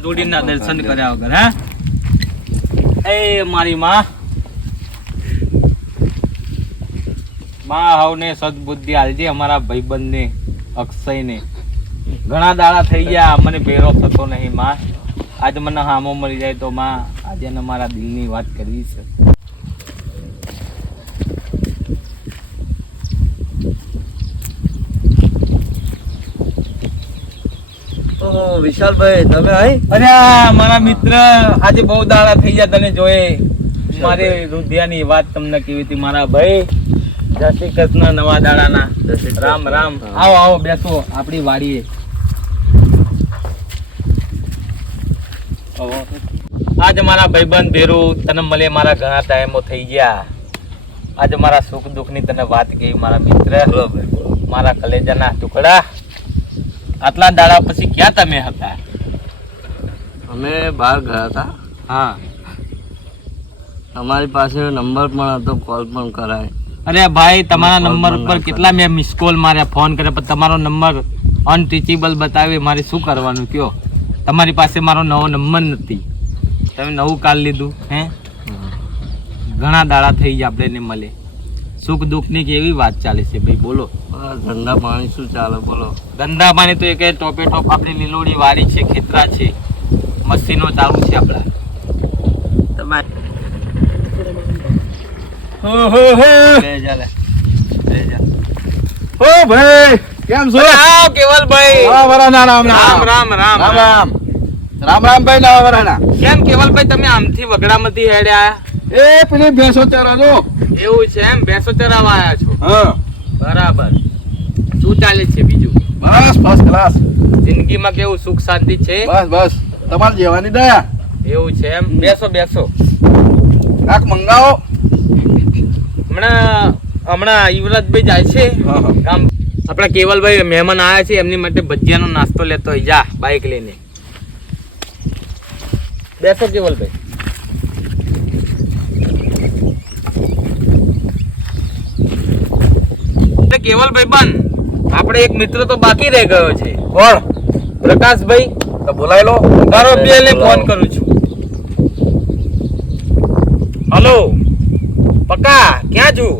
જોડીના દર્શન કર્યા વગર હે એ મારી માં હવને સદબુદ્ધિ આલજે અમારા ભાઈબંધને અક્ષયને ઘણા દાડા થઈ ગયા મને ભેરો થતો નહીં માં આજ મને હામો મળી જાય તો માં આજે મારા દિલની વાત કરવી છે વિશાલભાઈ તમે આઈ અરે મારા મિત્ર આજે બહુ દાડા થઈ ગયા તને જોયે મારી રુધિયાની વાત તમને કેવી હતી મારા ભાઈ જય શ્રી કૃષ્ણ નવા દાડાના રામ રામ આવો આવો બેસો આપણી વાડીએ આજે મારા ભાઈબંધ ભેરું તને મળે મારા ઘણા ટાઈમો થઈ ગયા આજે મારા સુખ દુઃખ ની તને વાત કહી મારા મિત્ર મારા કલેજાના ટુકડા આટલા દાડા પછી ક્યાં તમે હતા અમે બહાર ગયા હતા હા તમારી પાસે નંબર પણ હતો કોલ પણ કરાય અરે ભાઈ તમારા નંબર ઉપર કેટલા મેં મિસ કોલ માર્યા ફોન કર્યા પણ તમારો નંબર અનરીચેબલ બતાવે મારે શું કરવાનું કયો તમારી પાસે મારો નવો નંબર નથી તમે નવું કાલ લીધું હે ઘણા દાડા થઈ ગયા આપણે ને મળે સુખ દુઃખની કેવી વાત ચાલે છે ભાઈ બોલો ધંધા પાણી શું ચાલે બોલો ધંધા પાણી તો એક ટોપે ટોપ આપણી લીલોડી વાડી છે ખેતરા છે મશીનો ચાલુ છે આપણા ઓ ભાઈ કેમ છો કેવલભાઈ રામ રામ રામ રામ રામ રામ રામ રામ ભાઈ નવા વરાના કેમ કેવલભાઈ તમે આમથી વગડામાંથી હેડ્યા એ પેલી ભેંસો ચારો જો એવું છે એમ ભેંસો ચરાવવા આવ્યા છો હા બરાબર શું ચાલે છે બીજું બસ ફર્સ્ટ ક્લાસ જિંદગીમાં કેવું સુખ શાંતિ છે બસ બસ તમારી જેવાની દયા એવું છે એમ બેસો બેસો કાક મંગાવો હમણાં યુવરાજભાઈ જાય છે કામ આપણા કેવલભાઈ મહેમાન આવ્યા છે એમની માટે ભજીયાનો નાસ્તો લેતો હોય જા બાઈક લઈને બેસો કેવલભાઈ કેવલભાઈ પણ આપણે એક મિત્ર તો બાકી રહી ગયો છે કોણ પ્રકાશભાઈ તો બોલાય લો મારો બેલે ફોન કરું છું હલો પક્કા ક્યાં છું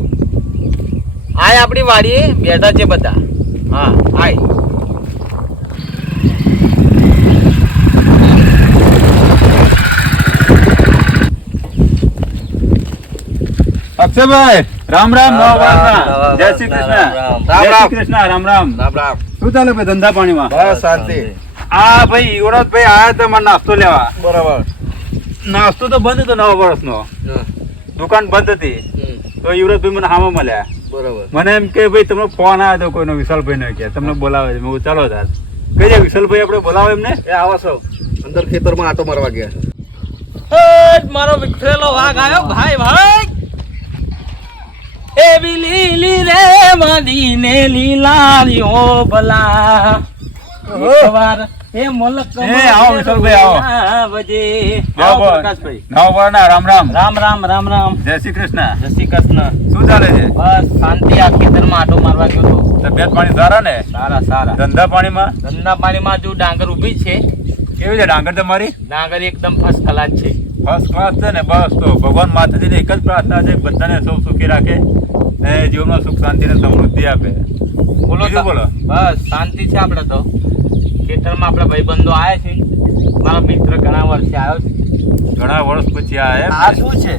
આય આપણી વાડીએ બેઠા છે બધા હા આય અક્ષયભાઈ રામ રામ જય શ્રી કૃષ્ણ જય શ્રી કૃષ્ણ રામ રામ રામ રામ શું ચાલે ભાઈ ધંધા પાણીમાં બસ શાંતિ આ ભાઈ યુવરાજભાઈ આયા તો મને નાસ્તો લેવા બરાબર નાસ્તો તો બંધ હતો નવા વર્ષનો દુકાન બંધ હતી તો યુવરાજભાઈ મને હામાં મળ્યા બરાબર મને એમ કે ભાઈ તમને ફોન આવ્યો હતો કોઈનો વિશાલભાઈ નો કે તમને બોલાવે છે મેં ચાલો તાર કઈ જાય વિશાલભાઈ આપણે બોલાવે એમને એ આવો છો અંદર ખેતરમાં આટો મારવા ગયા મારો વિખરેલો વાઘ આવ્યો ભાઈ ભાઈ એવી લીલી રે મદીને લીલારીઓ ભલા એકવાર એ મલક આવો વિશાલભાઈ આવો વજે આવો પ્રકાશભાઈ નવવારના રામ રામ રામ રામ રામ રામ જય શ્રી કૃષ્ણ જય શ્રી કૃષ્ણ શું ચાલે છે બસ શાંતિ આ ખેતરમાં આટો મારવા ગયો તો તબિયત પાણી સારા ને સારા સારા ધંધા પાણીમાં ધંધા પાણીમાં જો ડાંગર ઊભી છે કેવી છે ડાંગર તમારી ડાંગર એકદમ ફર્સ્ટ ક્લાસ છે ફર્સ્ટ ક્લાસ છે ને બસ તો ભગવાન માતાજીને એક જ પ્રાર્થના છે બધાને સૌ સુખી રાખે ને જીવનમાં સુખ શાંતિ ને સમૃદ્ધિ આપે બોલો બીજું બોલો બસ શાંતિ છે આપણે તો ખેતરમાં આપણા ભાઈબંધો આવ્યા છે મારો મિત્ર ઘણા વર્ષે આવ્યો છે ઘણા વર્ષ પછી આ એમ આ શું છે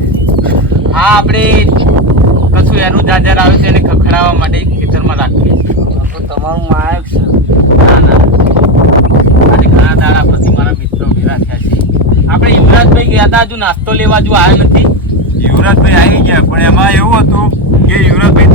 આ આપણે કશું એનું જાજર આવે છે એને ખખડાવવા માટે ખેતરમાં રાખીએ છીએ તો તમારું માયક છે ના ના આજે ઘણા દાડા પછી મારા મિત્રો ભેગા થયા છે આપણે યુવરાજભાઈ ગયા હતા હજુ નાસ્તો લેવા હજુ આવ્યા નથી યુવરાજભાઈ આવી ગયા પણ એમાં એવું હતું કે યુવરાજભાઈ